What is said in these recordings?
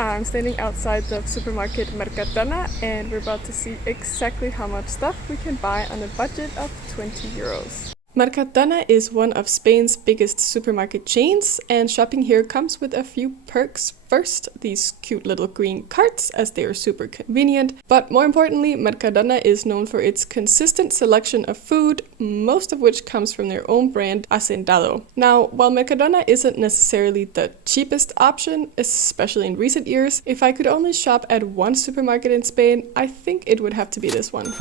I'm standing outside the supermarket Mercadona and we're about to see exactly how much stuff we can buy on a budget of 20 euros. Mercadona is one of Spain's biggest supermarket chains, and shopping here comes with a few perks. First, these cute little green carts, as they are super convenient. But more importantly, Mercadona is known for its consistent selection of food, most of which comes from their own brand, Hacendado. Now, while Mercadona isn't necessarily the cheapest option, especially in recent years, if I could only shop at one supermarket in Spain, I think it would have to be this one.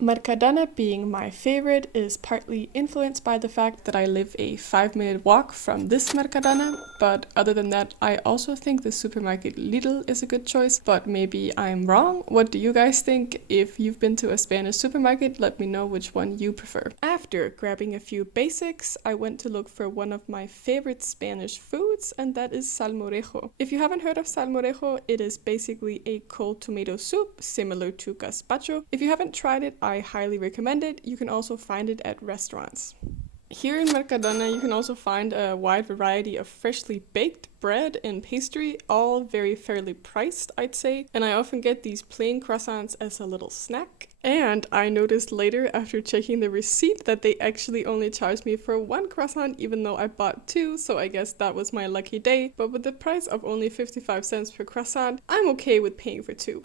Mercadona being my favorite is partly influenced by the fact that I live a 5-minute walk from this Mercadona, but other than that, I also think the supermarket Lidl is a good choice, but maybe I'm wrong. What do you guys think? If you've been to a Spanish supermarket, let me know which one you prefer. After grabbing a few basics, I went to look for one of my favorite Spanish foods, and that is salmorejo. If you haven't heard of salmorejo, it is basically a cold tomato soup similar to gazpacho. If you haven't tried it, I highly recommend it. You can also find it at restaurants. Here in Mercadona, you can also find a wide variety of freshly baked bread and pastry, all very fairly priced, I'd say. And I often get these plain croissants as a little snack. And I noticed later after checking the receipt that they actually only charged me for one croissant even though I bought two, so I guess that was my lucky day. But with the price of only 55 cents per croissant, I'm okay with paying for two.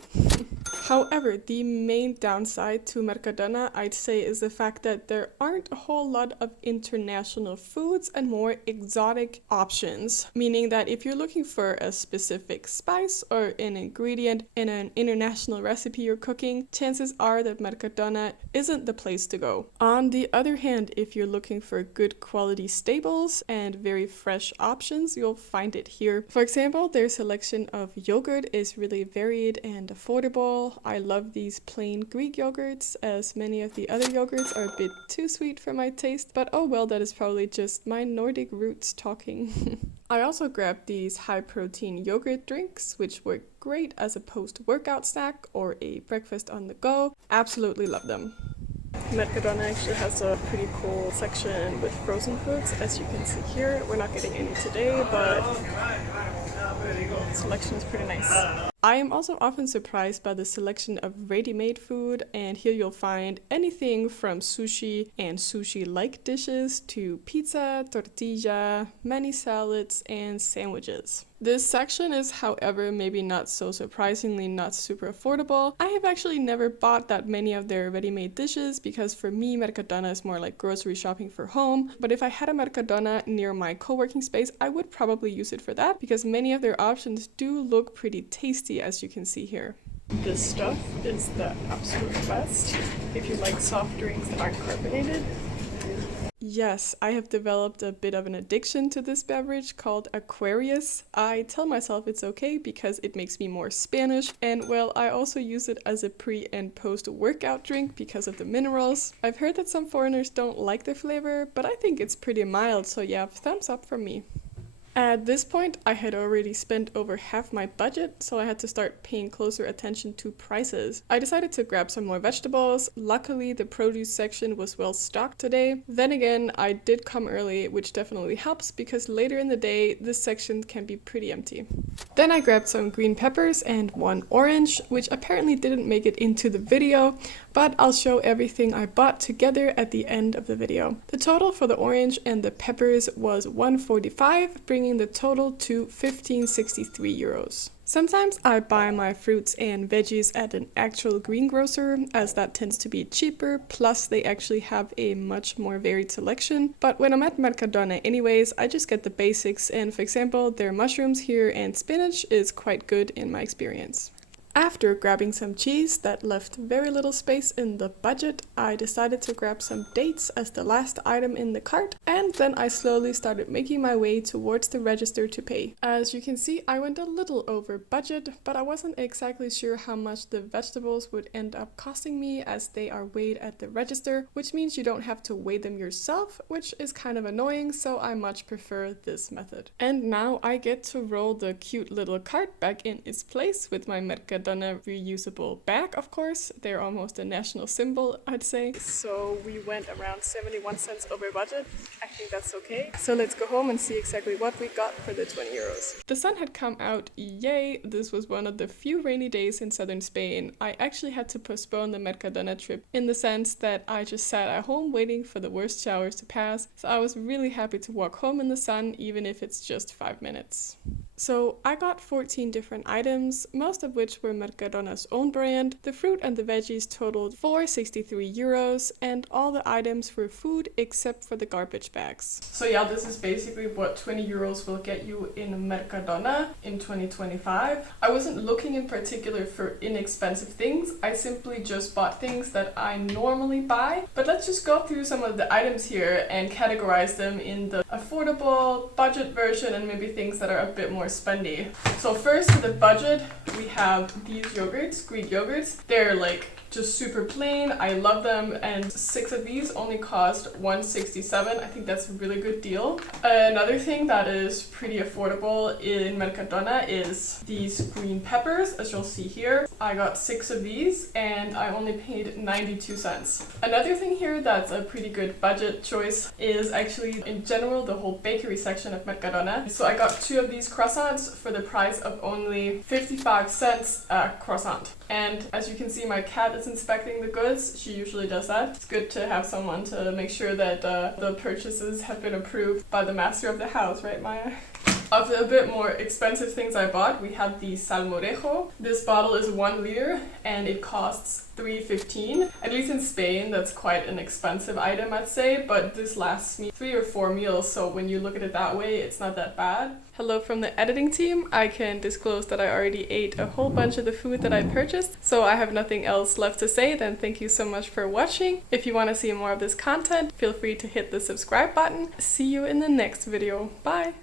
However, the main downside to Mercadona, I'd say, is the fact that there aren't a whole lot of international foods and more exotic options, meaning that if you're looking for a specific spice or an ingredient in an international recipe you're cooking, chances are that Mercadona isn't the place to go. On the other hand, if you're looking for good quality staples and very fresh options, you'll find it here. For example, their selection of yogurt is really varied and affordable. I love these plain Greek yogurts, as many of the other yogurts are a bit too sweet for my taste, but oh well, that is probably just my Nordic roots talking. I also grabbed these high-protein yogurt drinks, which work great as a post-workout snack or a breakfast on the go. Absolutely love them. Mercadona actually has a pretty cool section with frozen foods, as you can see here. We're not getting any today, but the selection is pretty nice. I am also often surprised by the selection of ready-made food, and here you'll find anything from sushi and sushi-like dishes to pizza, tortilla, many salads, and sandwiches. This section is, however, maybe not so surprisingly not super affordable. I have actually never bought that many of their ready-made dishes because for me, Mercadona is more like grocery shopping for home. But if I had a Mercadona near my co-working space, I would probably use it for that because many of their options do look pretty tasty, as you can see here. This stuff is the absolute best if you like soft drinks that aren't carbonated. Yes, I have developed a bit of an addiction to this beverage called Aquarius. I tell myself it's okay because it makes me more Spanish, and well, I also use it as a pre and post workout drink because of the minerals. I've heard that some foreigners don't like the flavor, but I think it's pretty mild, so yeah, thumbs up from me. At this point, I had already spent over half my budget, so I had to start paying closer attention to prices. I decided to grab some more vegetables. Luckily, the produce section was well stocked today. Then again, I did come early, which definitely helps because later in the day, this section can be pretty empty. Then I grabbed some green peppers and one orange, which apparently didn't make it into the video, but I'll show everything I bought together at the end of the video. The total for the orange and the peppers was 145, bringing the total to 1563 euros. Sometimes I buy my fruits and veggies at an actual greengrocer, as that tends to be cheaper, plus they actually have a much more varied selection. But when I'm at Mercadona anyways, I just get the basics, and for example, their mushrooms here and spinach is quite good in my experience. After grabbing some cheese that left very little space in the budget, I decided to grab some dates as the last item in the cart, and then I slowly started making my way towards the register to pay. As you can see, I went a little over budget, but I wasn't exactly sure how much the vegetables would end up costing me as they are weighed at the register, which means you don't have to weigh them yourself, which is kind of annoying, so I much prefer this method. And now I get to roll the cute little cart back in its place with my Mercadona Mercadona reusable bag, of course. They're almost a national symbol, I'd say. So we went around 71 cents over budget. I think that's okay. So let's go home and see exactly what we got for the 20 euros. The sun had come out, yay! This was one of the few rainy days in southern Spain. I actually had to postpone the Mercadona trip in the sense that I just sat at home waiting for the worst showers to pass. So I was really happy to walk home in the sun, even if it's just 5 minutes. So I got 14 different items, most of which were Mercadona's own brand. The fruit and the veggies totaled 463 euros, and all the items were food except for the garbage bags. So yeah, this is basically what 20 euros will get you in Mercadona in 2025. I wasn't looking in particular for inexpensive things. I simply just bought things that I normally buy. But let's just go through some of the items here and categorize them in the affordable, budget version, and maybe things that are a bit more spendy. So first, for the budget, we have these yogurts, Greek yogurts. They're like just super plain. I love them, and 6 of these only cost 167. I think that's a really good deal. Another thing that is pretty affordable in Mercadona is these green peppers, as you'll see here. I got 6 of these and I only paid 92 cents. Another thing here that's a pretty good budget choice is actually in general the whole bakery section of Mercadona. So I got 2 of these croissants for the price of only 55 cents a croissant. And as you can see, my cat is inspecting the goods. She usually does that. It's good to have someone to make sure that the purchases have been approved by the master of the house, right, Maya? Of the a bit more expensive things I bought, we have the Salmorejo. This bottle is 1 liter and it costs $3.15. At least in Spain, that's quite an expensive item, I'd say, but this lasts me 3 or 4 meals, so when you look at it that way, it's not that bad. Hello from the editing team. I can disclose that I already ate a whole bunch of the food that I purchased, so I have nothing else left to say than thank you so much for watching. If you want to see more of this content, feel free to hit the subscribe button. See you in the next video. Bye!